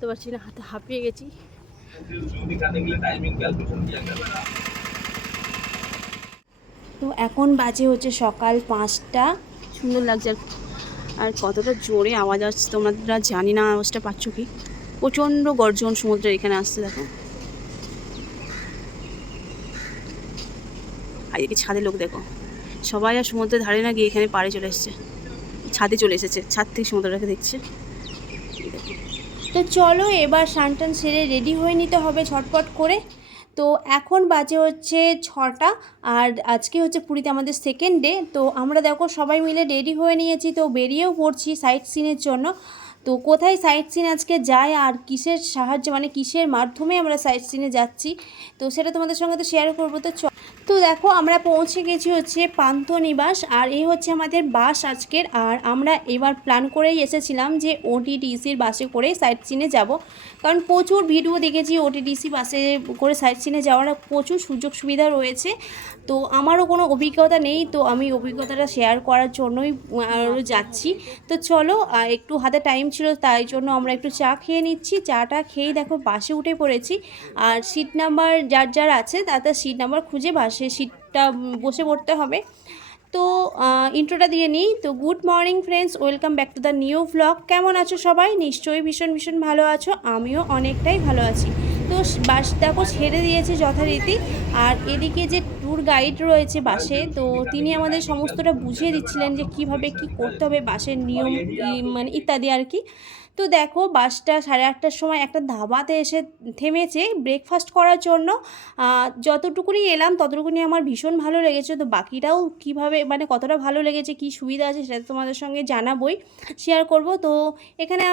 বলতে পারছি না, হাতে হাঁপিয়ে গেছি। তো এখন বাজে হচ্ছে সকাল 5টা। সুন্দর লাগছে আর কতটা জোরে আওয়াজ আসছে তোমরা জানি না আওয়াজটা পাচ্ছ কি। প্রচণ্ড গর্জন সমুদ্রের এখানে আসছে, দেখো। আর এদিকে ছাদে লোক দেখো, সবাই আর সমুদ্রের ধারে না গিয়ে এখানে পাড়ে চলে এসছে, ছাদে চলে এসেছে, ছাদ থেকে সমুদ্রটাকে দেখছে। তো চলো এবার স্নান টান সেরে রেডি হয়ে নিতে হবে ঝটপট করে। তো এখন বাজে হচ্ছে 6টা, আর আজকে হচ্ছে পুরীতে আমাদের সেকেন্ড ডে। তো আমরা দেখো সবাই মিলে রেডি হয়ে নিয়েছি, তো বেরিয়েও পড়ছি সাইট সিনের জন্য। তো কোথায় সাইট সিন আজকে যায় আর কিসের সাহায্যে মানে কিসের মাধ্যমে আমরা সাইট সিনে যাচ্ছি, তো সেটা তোমাদের সঙ্গে তো শেয়ার করবো। তো দেখো আমরা পৌঁছে গেছি হচ্ছে পান্থনিবাস, আর এই হচ্ছে আমাদের বাস আজকের। আর আমরা এবার প্ল্যান করেই এসেছিলাম যে ওটিটিসির বাসে করেই সাইট সিনে যাব, কারণ প্রচুর ভিডিও দেখেছি ওটিটিসি বাসে করে সাইট সিনে যাওয়ার প্রচুর সুযোগ সুবিধা রয়েছে। তো আমারও কোনো অভিজ্ঞতা নেই, তো আমি অভিজ্ঞতাটা শেয়ার করার জন্যই যাচ্ছি। তো চলো, একটু হাতে টাইম ছিল তাই জন্য আমরা একটু চা খেয়ে নিচ্ছি। চাটা খেয়েই দেখো বাসে উঠে পড়েছি, আর সিট নাম্বার যার যার আছে তার সিট নাম্বার খুঁজে বাসে সিটটা বসে পড়তে হবে। তো ইন্ট্রোটা দিয়ে নিই। তো good morning friends, welcome back to the new vlog. কেমন আছো সবাই? নিশ্চয়ই ভীষণ ভীষণ ভালো আছো, আমিও অনেকটাই ভালো আছি। তো বাস দেখো ছেড়ে দিয়েছে যথারীতি, আর এদিকে যে ট্যুর গাইড রয়েছে বাসে, তো তিনি আমাদের সমস্তটা বুঝিয়ে দিচ্ছিলেন যে কিভাবে কি করতে হবে, বাসের নিয়ম মানে ইত্যাদি আর কি। তো দেখো বাসটা 8:30টার সময় একটা ধাবাতে এসে থেমেছে ব্রেকফাস্ট করার জন্য। যতটুকুনি এলাম ততটুকুনি আমার ভীষণ ভালো লেগেছে। তো বাকিটাও কিভাবে মানে কতটা ভালো লেগেছে, কি সুবিধা আছে সেটা তোমাদের সঙ্গে জানাবই, শেয়ার করব। তো এখানে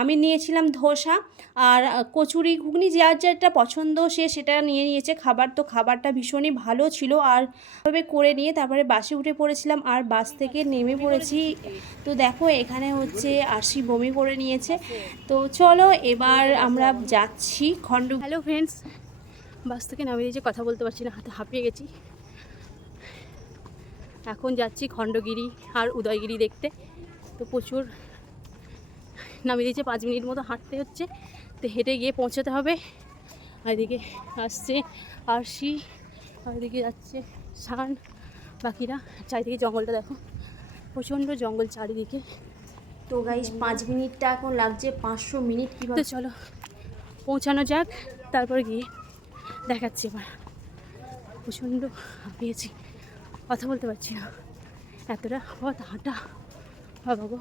আমি নিয়েছিলাম ধোসা আর কচুরি ঘুগনি, যার যেটা পছন্দ সে সেটা নিয়ে নিয়েছে খাবার। তো খাবারটা ভীষণই ভালো ছিল, আর ভাবে করে নিয়ে তারপরে বাসে উঠে পড়েছিলাম আর বাস থেকে নেমে পড়েছি। তো দেখো এখানে হচ্ছে আরশি বমি করে নিয়েছে। তো চলো এবার আমরা যাচ্ছি হ্যালো ফ্রেন্ডস, বাস থেকে নামিয়ে দিয়েছে, কথা বলতে পারছি না, হাতে হাঁপিয়ে গেছি। এখন যাচ্ছি খণ্ডগিরি আর উদয়গিরি দেখতে। তো প্রচুর নামিয়ে দিয়েছে, 5 মিনিট মতো হাঁটতে হচ্ছে। তো হেঁটে গিয়ে পৌঁছাতে হবে। আর এদিকে আসছে আরশি, আর এদিকে যাচ্ছে শান, বাকিরা। চারিদিকে জঙ্গলটা দেখো, প্রচণ্ড জঙ্গল চারিদিকে। তো গাইস 5 মিনিটটা এখন লাগছে 500 মিনিট কীভাবে। চলো পৌঁছানো যাক, তারপর গিয়ে দেখাচ্ছি। এবার প্রচণ্ড হাঁপিয়েছি, কথা বলতে পারছি না, এতটা পথ হাঁটা। বাবা গো,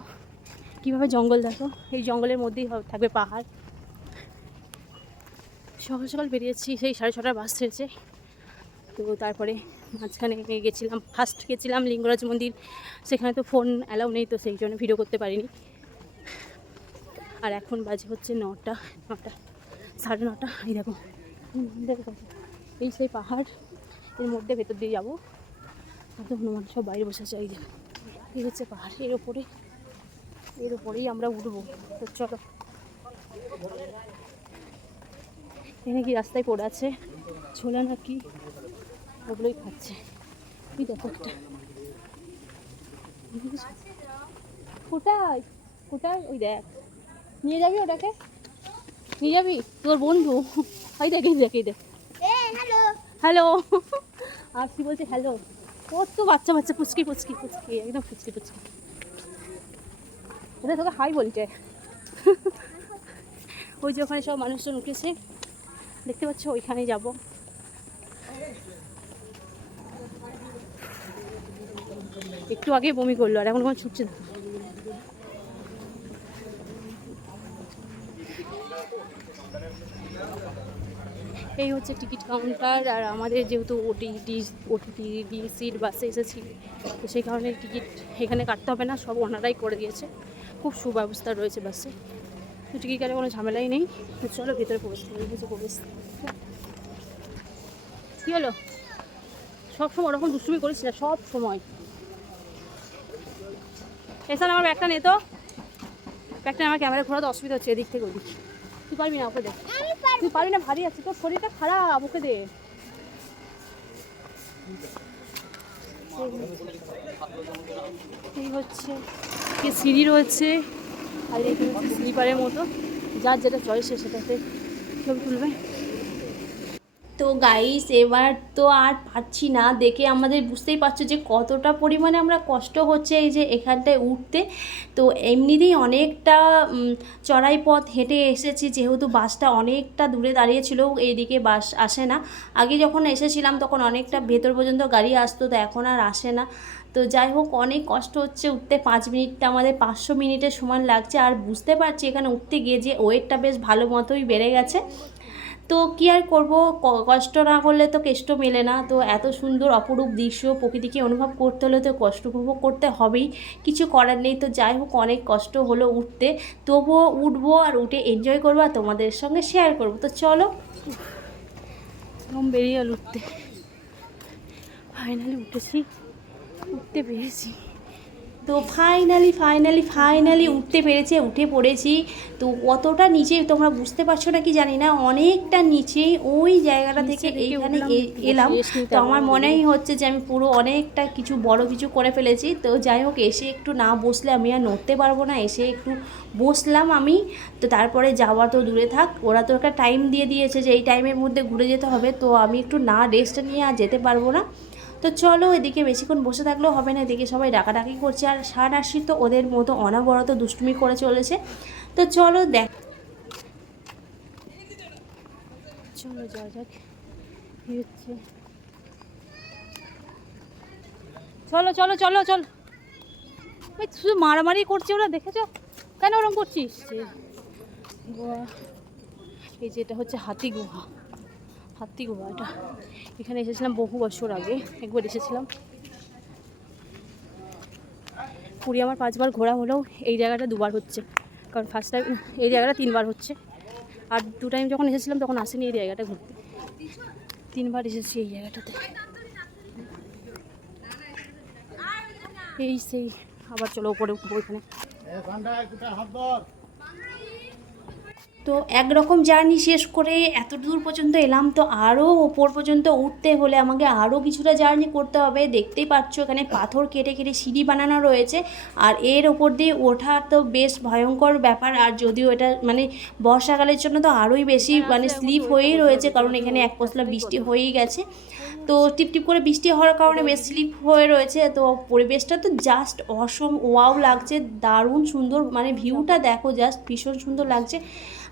কীভাবে জঙ্গল দেখো, এই জঙ্গলের মধ্যেই থাকবে পাহাড়। সকাল সকাল বেরিয়েছি, সেই 6:30টার বাস ছেড়েছে। তো তারপরে মাঝখানে ফার্স্ট গেছিলাম লিঙ্গরাজ মন্দির, সেখানে তো ফোন অ্যালাউ নেই, তো সেই জন্য ভিডিও করতে পারিনি। আর এখন বাজে হচ্ছে 9টা, 9:30। এই দেখো এই সেই পাহাড়, এর মধ্যে ভেতর দিয়ে যাবো। তো হনুমান সব বাইরে বসে আছে, এই দেখো এই হচ্ছে পাহাড়, এর ওপরেই আমরা উঠবো। তো চলো, এখানে কি রাস্তায় পড়ে আছে ছোলা নাকি, ওগুলোই খাচ্ছে। এই দেখো একটা, কোথায় কোথায় ওই দেখ, নিয়ে যাবি ওটাকে, নিয়ে যাবি তোর বন্ধু। ওই দেখ এই দেখ এই দেখ, হ্যালো। আর কি বলছে হ্যালো, কত বাচ্চা বাচ্চা পুচকি পুচকি পুচকি, একদম পুচকি পুচকি। ওটা তোকে হাই বলছে। ওই যে ওখানে সব মানুষজন উঠেছে দেখতে পাচ্ছ, ওইখানেই যাব। একটু আগে বমি করলো আর এখন ওখানে ছুটছে না। এই হচ্ছে টিকিট কাউন্টার, আর আমাদের যেহেতু ওটিটিসির বাসে এসেছি, তো সেই কারণে টিকিট এখানে কাটতে হবে না, সব ওনারাই করে দিয়েছে। খুব সুব্যবস্থা রয়েছে বাসে, তো টিকিট কাটে কোনো ঝামেলাই নেই। তো চলো ভেতরে প্রবেশ কী হলো, সবসময় ওরকম দুষ্টুমি করিস না সব সময়। এছাড়া আমার ব্যাগটা নে তো, ব্যাগটা আমার ক্যামেরা ঘোরাতে অসুবিধা হচ্ছে, এদিক থেকে ওদিক। তুই পারবি না, ওকে দে। তুই পারবি না, ভারী আছে, তোর শরীরটা খারাপ, ওকে দে। এই হচ্ছে সিঁড়ি রয়েছে, আর এই হচ্ছে স্লিপারের মতো, যার যেটা চয়েসে সেটাতে ছবি তুলবে। তো গাইস এবার তো আর পাচ্ছি না, দেখে আমাদের বুঝতেই পারছো যে কতটা পরিমাণে আমরা কষ্ট হচ্ছে এই যে এখানটায় উঠতে। তো এমনিতেই অনেকটা চড়াই পথ হেঁটে এসেছি, যেহেতু বাসটা অনেকটা দূরে দাঁড়িয়েছিল, এইদিকে বাস আসে না। আগে যখন এসেছিলাম তখন অনেকটা ভেতর পর্যন্ত গাড়ি আসতো, তো এখন আর আসে না। তো যাই হোক, অনেক কষ্ট হচ্ছে উঠতে, 5 মিনিটটা আমাদের 500 মিনিটের সমান লাগছে। আর বুঝতে পারছি এখানে উঠতে গিয়ে যে ওয়েটটা বেশ ভালো মতোই বেড়ে গেছে। তো কী আর করবো, কষ্ট না করলে তো কেষ্ট মেলে না। তো এত সুন্দর অপরূপ দৃশ্য প্রকৃতিকে অনুভব করতে হলে তো কষ্ট উপভোগ করতে হবেই, কিছু করার নেই। তো যাই হোক, অনেক কষ্ট হলো উঠতে, তবুও উঠবো আর উঠে এনজয় করবো আর তোমাদের সঙ্গে শেয়ার করবো। তো চলো। বেরিয়ে গেল উঠতে, ফাইনালি উঠেছি, উঠতে পেরেছি। তো ফাইনালি উঠতে পেরেছে, উঠে পড়েছি। তো কতটা নিচে তোমরা বুঝতে পারছো না কি জানি না, অনেকটা নিচে ওই জায়গাটা থেকে এইখানে এলাম। তো আমার মনেই হচ্ছে যে আমি পুরো অনেকটা কিছু বড় কিছু করে ফেলেছি। তো যাই হোক, এসে একটু না বসলে আমি আর নড়তে পারবো না, এসে একটু বসলাম আমি। তো তারপরে যাওয়া তো দূরে থাক, ওরা তো একটা টাইম দিয়ে দিয়েছে যে এই টাইমের মধ্যে ঘুরে যেতে হবে, তো আমি একটু না রেস্ট নিয়ে আর যেতে পারবো না। তো চলো, এদিকে বেশিক্ষণ বসে থাকলেও হবে না, এদিকে সবাই ডাকাডাকি করছে আর সারাশি তো ওদের মতো অনবরত দুষ্টুমি করে চলেছে। তো চলো চলো যাওয়া যাক, কি হচ্ছে। চলো চলো চলো চলো, ওই শুধু মারামারি করছে ওরা, দেখেছো কেন ওরকম করছিস? গুহা, এই যে এটা হচ্ছে হাতি গুহা, হাতি গুহা এটা। এখানে এসেছিলাম বহু বছর আগে, একবার এসেছিলাম। পুরী আমার 5বার ঘোরা হলেও এই জায়গাটা 2বার হচ্ছে, কারণ ফার্স্ট টাইম এই জায়গাটা 3বার হচ্ছে। আর 2 টাইম যখন এসেছিলাম তখন আসেনি এই জায়গাটা ঘুরতে, 3বার এসেছি এই জায়গাটাতে। এই সেই আবার চলো উপরে উঠবো এখানে। তো একরকম জার্নি শেষ করে এত দূর পর্যন্ত এলাম, তো আরও ওপর পর্যন্ত উঠতে হলে আমাকে আরও কিছুটা জার্নি করতে হবে। দেখতেই পাচ্ছ এখানে পাথর কেটে কেটে সিঁড়ি বানানো রয়েছে, আর এর ওপর দিয়ে ওঠা তো বেশ ভয়ঙ্কর ব্যাপার। আর যদিও এটা মানে বর্ষাকালের জন্য তো আরোই বেশি মানে স্লিপ হয়েই রয়েছে, কারণ এখানে এক পশলা বৃষ্টি হয়েই গেছে। তো টিপটিপ করে বৃষ্টি হওয়ার কারণে বেশ স্লিপ হয়ে রয়েছে। তো পরিবেশটা তো জাস্ট অসম, ওয়াও লাগছে, দারুণ সুন্দর, মানে ভিউটা দেখো জাস্ট ভীষণ সুন্দর লাগছে।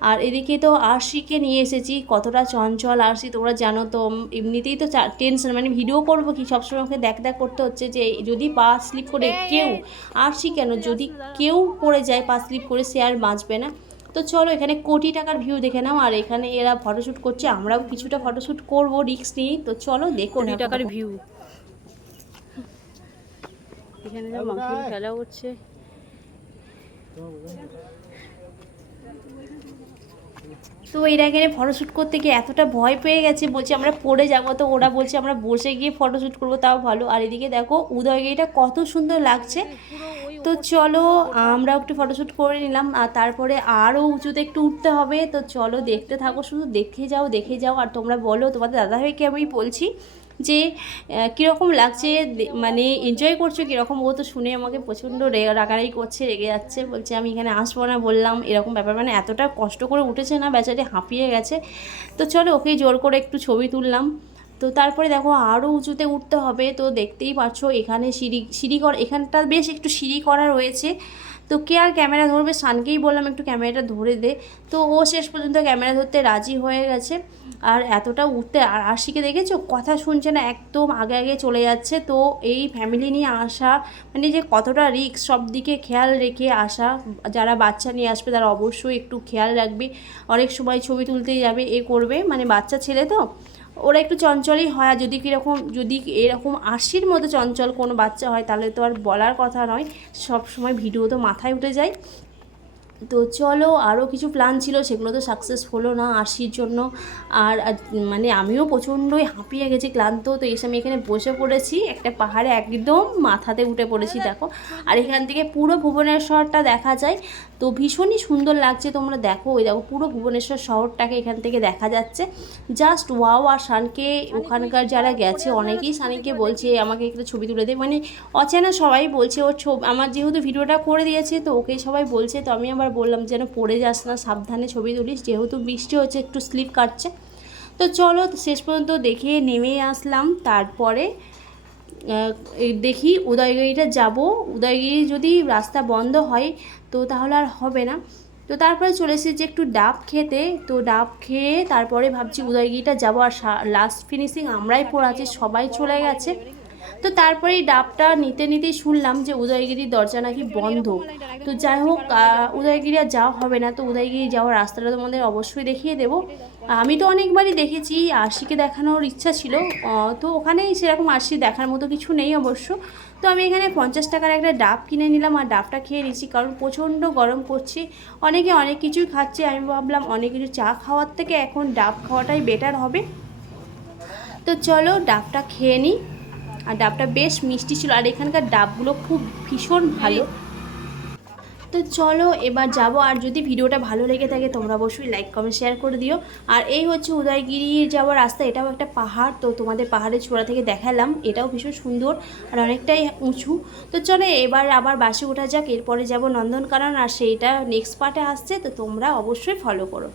আর এদিকে তো আরশিকে নিয়ে এসেছি, কতটা চঞ্চল আরশি তোমরা জানো। তো এমনিতেই তো টেনশন, মানে ভিডিও করবো কি, সবসময় ওকে দেখ করতে হচ্ছে যে যদি পা স্লিপ করে কেউ, আরশি কেন, যদি কেউ পড়ে যায় পা স্লিপ করে, সে আর বাঁচবে না। তো চলো, এখানে কোটি টাকার ভিউ দেখে নাও। আর এখানে এরা ফটোশ্যুট করছে, আমরাও কিছুটা ফটোশ্যুট করবো রিস্ক নিয়ে। তো চলো দেখো, কোটি টাকার ভিউ। এখানে যা মাংসের খেলা হচ্ছে, তো এরা এখানে ফটোশ্যুট করতে গিয়ে এতটা ভয় পেয়ে গেছে, বলছে আমরা পড়ে যাবো। তো ওরা বলছে আমরা বসে গিয়ে ফটোশ্যুট করবো, তাও ভালো। আর এদিকে দেখো উদয়গিরিটা কত সুন্দর লাগছে। তো চলো, আমরাও একটু ফটোশ্যুট করে নিলাম, আর তারপরে আরও উঁচুতে একটু উঠতে হবে। তো চলো দেখতে থাকো, শুধু দেখে যাও। আর তোমরা বলো, তোমাদের দাদাভাইকে আমি বলছি যে কীরকম লাগছে, মানে এনজয় করছো কীরকম। ও তো শুনে আমাকে প্রচণ্ড রাগারাগি করছে, রেগে যাচ্ছে, বলছে আমি এখানে আসবো না বললাম, এরকম ব্যাপার। মানে এতটা কষ্ট করে উঠেছে না, বেচারি হাঁপিয়ে গেছে। তো চলো, ওকেই জোর করে একটু ছবি তুললাম। তো তারপরে দেখো আরও উঁচুতে উঠতে হবে। তো দেখতেই পাচ্ছো এখানে সিঁড়ি করা, এখানটা বেশ একটু সিঁড়ি করা রয়েছে। তো কে আর ক্যামেরা ধরবে, সানকেই বললাম একটু ক্যামেরাটা ধরে দে। তো ও শেষ পর্যন্ত ক্যামেরা ধরতে রাজি হয়ে গেছে। আর এতটা উঠতে, আর আশিকে দেখেছো কথা শুনছে না, একদম আগে আগে চলে যাচ্ছে। তো এই ফ্যামিলি নিয়ে আসা মানে যে কতটা রিস্ক, সব দিকে খেয়াল রেখে আসা। যারা বাচ্চা নিয়ে আসবে তারা অবশ্যই একটু খেয়াল রাখবে, অনেক সময় ছবি তুলতেই যাবে, এ করবে, মানে বাচ্চা ছেলে তো ওরা একটু চঞ্চলই হয়। আর যদি এরকম আশির মতো চঞ্চল কোনো বাচ্চা হয় তাহলে তো আর বলার কথা নয়, সব সময় ভিডিও তো মাথায় উঠে যায়। তো চলো, আরও কিছু প্ল্যান ছিল, সেগুলো তো সাকসেস হলো না আরশির জন্য। আর মানে আমিও প্রচণ্ডই হাঁপিয়ে গেছি, ক্লান্ত। তো এসে আমি এখানে বসে পড়েছি একটা পাহাড়ে, একদম মাথাতে উঠে পড়েছি দেখো। আর এখান থেকে পুরো ভুবনেশ্বরটা দেখা যায়, তো ভীষণই সুন্দর লাগছে। তোমরা দেখো, ওই দেখো পুরো ভুবনেশ্বর শহরটাকে এখান থেকে দেখা যাচ্ছে, জাস্ট ওয়াও। আর শানকে, ওখানকার যারা গেছে অনেকেই শানিকে বলছে আমাকে একটা ছবি তুলে দে, মানে অচেনা সবাই বলছে ওর ছবি, আমার যেহেতু ভিডিওটা করে দিয়েছে তো ওকে সবাই বলছে। তো আমি আবার বারবার বললাম যেন পড়ে যাস না, সাবধানে ছবি তুলিস, যেহেতু বৃষ্টি হচ্ছে একটু স্লিপ কাটছে। তো চলো শেষ পর্যন্ত দেখে নেমে আসলাম। তারপরে দেখি উদয়গিরিটা যাব, উদয়গিরি যদি রাস্তা বন্ধ হয় তো তাহলে আর হবে না। তো তারপরে চলে এসেছি একটু ডাব খেতে, তো ডাব খেয়ে তারপরে ভাবছি উদয়গিরিটা যাবো। আর লাস্ট ফিনিশিং আমরাই পড়াচ্ছি, সবাই চলে গেছে। তো তারপরে এই ডাবটা নিতে নিতেই শুনলাম যে উদয়গিরির দরজা নাকি বন্ধ। তো যাই হোক উদয়গিরি আর যাওয়া হবে না। তো উদয়গিরি যাওয়ার রাস্তাটা তোমাদের অবশ্যই দেখিয়ে দেবো। আমি তো অনেকবারই দেখেছি, আরশিকে দেখানোর ইচ্ছা ছিল, তো ওখানে সেরকম আরশি দেখার মতো কিছু নেই অবশ্য। তো আমি এখানে 50 টাকার একটা ডাব কিনে নিলাম আর ডাবটা খেয়ে নিচ্ছি, কারণ প্রচণ্ড গরম পড়ছে। অনেকে অনেক কিছুই খাচ্ছে, আমি ভাবলাম অনেক কিছু চা খাওয়ার থেকে এখন ডাব খাওয়াটাই বেটার হবে। তো চলো ডাবটা খেয়ে নিই। আর ডাবটা বেশ মিষ্টি ছিল, আর এখানকার ডাবগুলো খুব ভীষণ ভালো। তো চলো এবার যাব। আর যদি ভিডিওটা ভালো লেগে থাকে তোমরা অবশ্যই লাইক কমেন্ট শেয়ার করে দিও। আর এই হচ্ছে উদয়গিরি যাওয়ার রাস্তা, এটাও একটা পাহাড়, তো তোমাদের পাহাড়ের চূড়া থেকে দেখালাম, এটাও ভীষণ সুন্দর আর অনেকটাই উঁচু। তো চলো এবার আবার বাসে ওঠা যাক, এরপরে যাব নন্দনকানন, আর সেইটা নেক্সট পার্টে আসছে, তো তোমরা অবশ্যই ফলো করো।